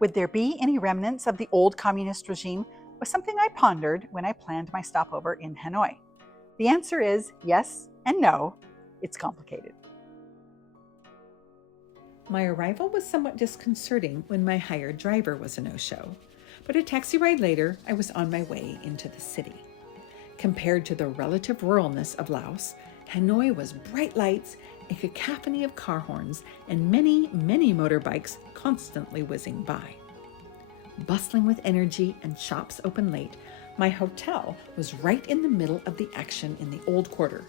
Would there be any remnants of the old communist regime was something I pondered when I planned my stopover in Hanoi. The answer is yes and no. It's complicated. My arrival was somewhat disconcerting when my hired driver was a no-show, but a taxi ride later, I was on my way into the city. Compared to the relative ruralness of Laos, Hanoi was bright lights, a cacophony of car horns, and many, many motorbikes constantly whizzing by. Bustling with energy and shops open late, my hotel was right in the middle of the action in the old quarter.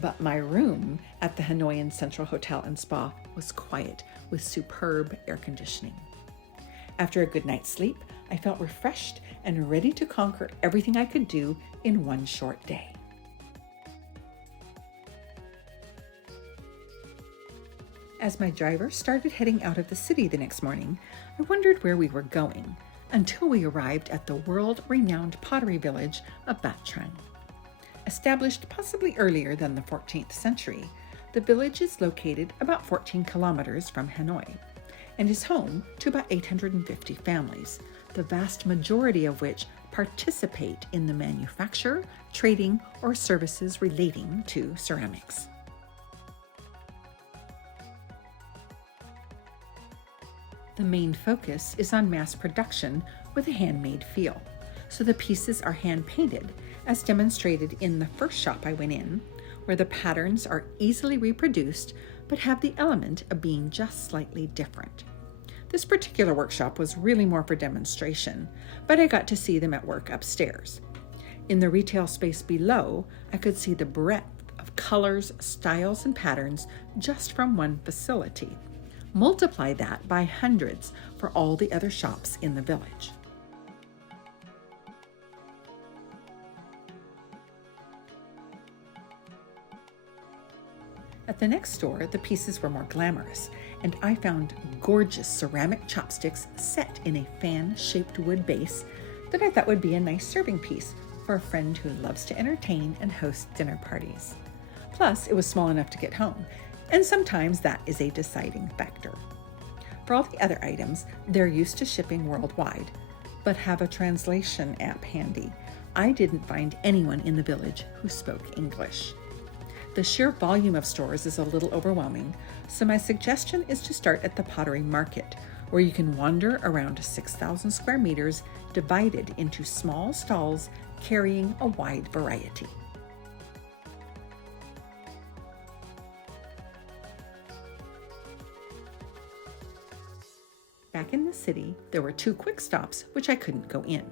But my room at the Hanoian Central Hotel and Spa was quiet with superb air conditioning. After a good night's sleep, I felt refreshed and ready to conquer everything I could do in one short day. As my driver started heading out of the city the next morning, I wondered where we were going until we arrived at the world-renowned pottery village of Bat Trang. Established possibly earlier than the 14th century, the village is located about 14 kilometers from Hanoi and is home to about 850 families, the vast majority of which participate in the manufacture, trading, or services relating to ceramics. The main focus is on mass production with a handmade feel, so the pieces are hand-painted, as demonstrated in the first shop I went in, where the patterns are easily reproduced but have the element of being just slightly different. This particular workshop was really more for demonstration, but I got to see them at work upstairs. In the retail space below, I could see the breadth of colors, styles, and patterns just from one facility. Multiply that by hundreds for all the other shops in the village. At the next store, the pieces were more glamorous, and I found gorgeous ceramic chopsticks set in a fan-shaped wood base that I thought would be a nice serving piece for a friend who loves to entertain and host dinner parties. Plus, it was small enough to get home, and sometimes that is a deciding factor. For all the other items, they're used to shipping worldwide, but have a translation app handy. I didn't find anyone in the village who spoke English. The sheer volume of stores is a little overwhelming, so my suggestion is to start at the pottery market, where you can wander around 6,000 square meters divided into small stalls carrying a wide variety. Back in the city, there were two quick stops which I couldn't go in.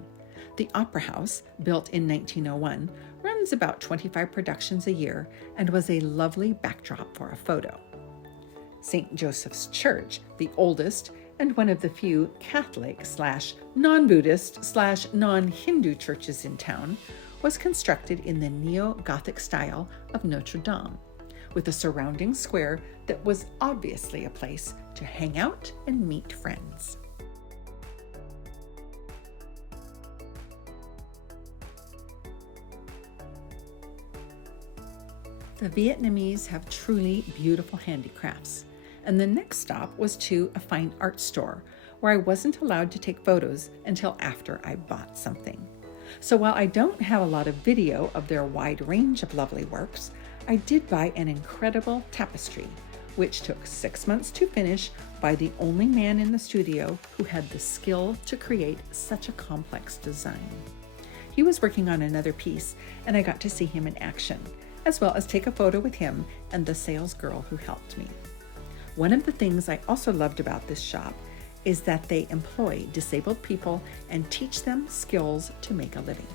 The Opera House, built in 1901, runs about 25 productions a year and was a lovely backdrop for a photo. St. Joseph's Church, the oldest and one of the few Catholic/non-Buddhist/non-Hindu churches in town, was constructed in the neo-Gothic style of Notre Dame, with a surrounding square that was obviously a place to hang out and meet friends. The Vietnamese have truly beautiful handicrafts, and the next stop was to a fine art store where I wasn't allowed to take photos until after I bought something. So while I don't have a lot of video of their wide range of lovely works, I did buy an incredible tapestry, which took 6 months to finish by the only man in the studio who had the skill to create such a complex design. He was working on another piece, and I got to see him in action, as well as take a photo with him and the sales girl who helped me. One of the things I also loved about this shop is that they employ disabled people and teach them skills to make a living.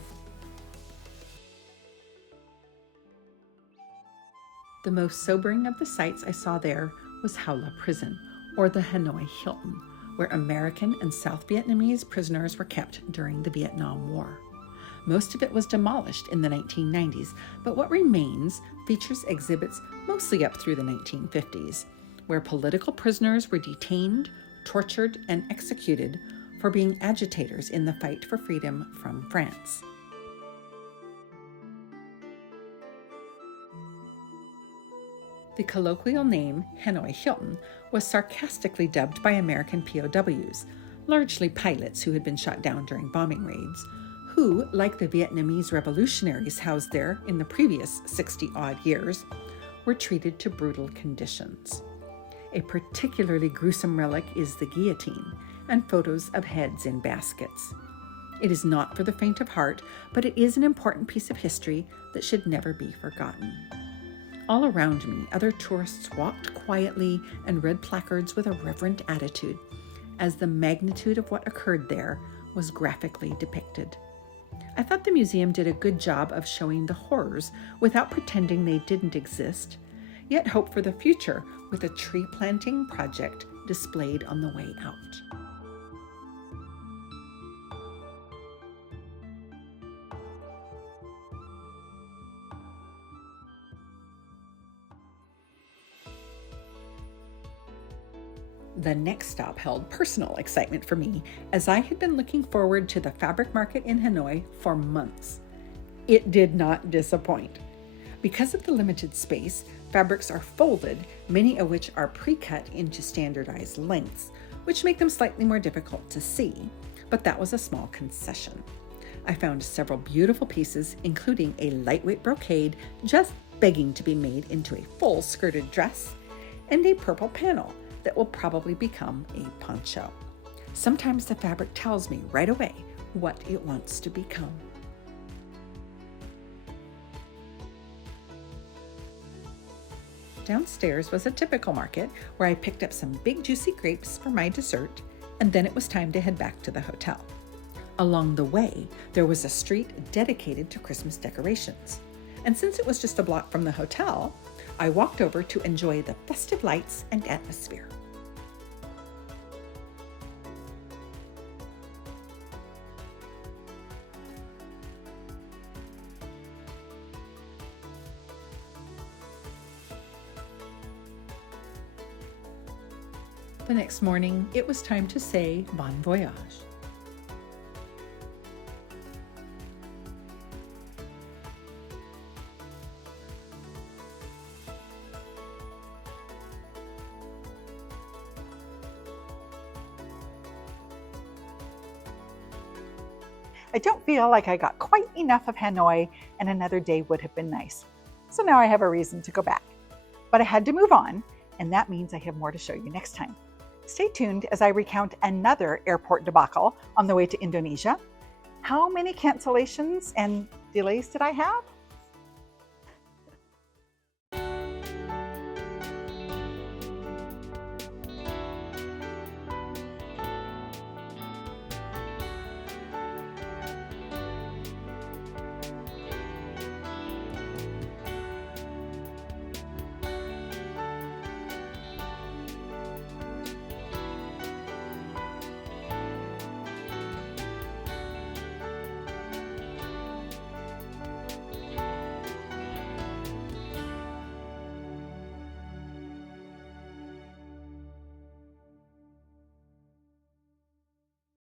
The most sobering of the sights I saw there was Hoa Lo Prison, or the Hanoi Hilton, where American and South Vietnamese prisoners were kept during the Vietnam War. Most of it was demolished in the 1990s, but what remains features exhibits mostly up through the 1950s, where political prisoners were detained, tortured, and executed for being agitators in the fight for freedom from France. The colloquial name, Hanoi Hilton, was sarcastically dubbed by American POWs, largely pilots who had been shot down during bombing raids, who, like the Vietnamese revolutionaries housed there in the previous 60-odd years, were treated to brutal conditions. A particularly gruesome relic is the guillotine, and photos of heads in baskets. It is not for the faint of heart, but it is an important piece of history that should never be forgotten. All around me, other tourists walked quietly and read placards with a reverent attitude, as the magnitude of what occurred there was graphically depicted. I thought the museum did a good job of showing the horrors without pretending they didn't exist, yet hope for the future with a tree planting project displayed on the way out. The next stop held personal excitement for me, as I had been looking forward to the fabric market in Hanoi for months. It did not disappoint. Because of the limited space, fabrics are folded, many of which are pre-cut into standardized lengths, which make them slightly more difficult to see, but that was a small concession. I found several beautiful pieces, including a lightweight brocade just begging to be made into a full skirted dress, and a purple panel that will probably become a poncho. Sometimes the fabric tells me right away what it wants to become. Downstairs was a typical market where I picked up some big juicy grapes for my dessert, and then it was time to head back to the hotel. Along the way, there was a street dedicated to Christmas decorations, and since it was just a block from the hotel, I walked over to enjoy the festive lights and atmosphere. The next morning, it was time to say bon voyage. I don't feel like I got quite enough of Hanoi, and another day would have been nice. So now I have a reason to go back. But I had to move on, and that means I have more to show you next time. Stay tuned as I recount another airport debacle on the way to Indonesia. How many cancellations and delays did I have?